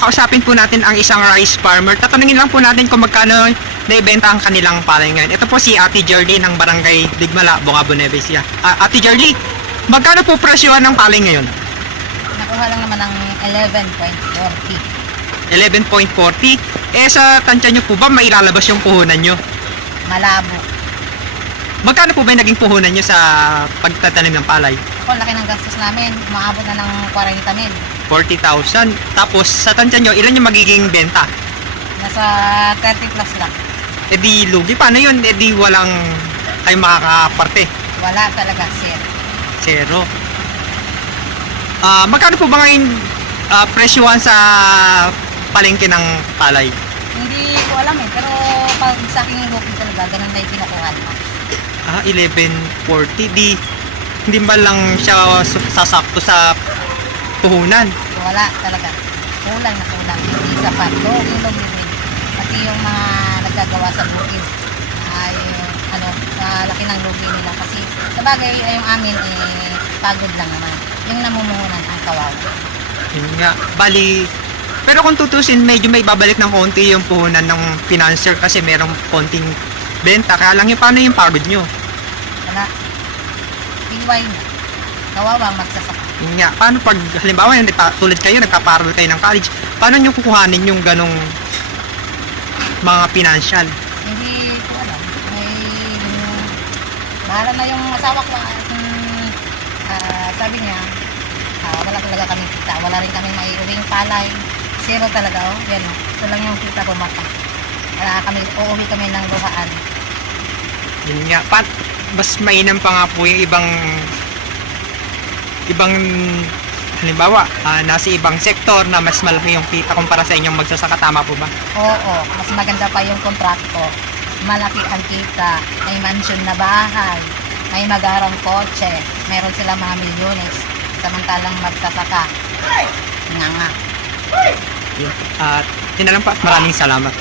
kakausapin po natin ang isang rice farmer. Tatanungin lang po natin kung magkano naibenta ang kanilang palay ngayon. Ito po si Ate Jerly ng Barangay Digmala, Bungabo, Nueva Ecija. Ate Jerly, magkano po presyohan ng palay ngayon? Nakuha lang naman ng 11.40. 11.40. Sa tansya nyo po ba mailalabas yung puhunan nyo? Malabo. Magkano po ba yung naging puhunan nyo sa pagtatanim ng palay? Ako, laki ng gastos namin. Umaabot na ng 40 mil. 40,000. Tapos sa tansya nyo, ilan yung magiging benta? Nasa 30 plus lang. Di lugi. Paano yun? Di walang kayo makakaparte. Wala talaga, sir. Zero. Magkano po ba ngayon presyuhan sa palengke ng palay? Hindi ko alam pero pag sa aking bukid talaga, ganun na yung kinukuha mo. 11.40. Hindi ba lang siya sasakto sa puhunan? Wala talaga. Kulang na kulang. Hindi sapat. Login din. Pati yung mga naggagawa sa bukid ay laki ng lugi nila. Kasi sabagay yung amin pagod lang naman. Yung namumuhunan ang kawawa. Yun nga. Bali, pero kung tutusin, medyo may babalik ng konti yung puhunan ng financier kasi merong konting benta. Kaya lang yung paano yung pagod nyo? Wala. Iway na. Kawawa ang magsasaka. Yun nga. Paano pag, halimbawa, tulad kayo, nagpaparal kayo ng college, paano nyo kukuhanin yung ganong mga financial? Hindi ko alam. Bahala na yung asawa ko. Sabi niya, wala talaga kami kita. Wala rin kami maiuwing palay. Zero talaga, yan o. Ito lang yung kita bumaka. Wala kami, uuwi kami ng luhaan. Yun nga. Mas mainam pa nga po yung ibang halimbawa, nasa ibang sektor na mas malaki yung kita kumpara sa inyong magsasaka. Tama po ba? Oo, mas maganda pa yung kontrakto. Malaki ang kita. May mansion na bahay. May magarang kotse. Meron sila mga milyones. Samantalang magsasaka. Nga nga. Yun. At yun na lang po. Maraming salamat.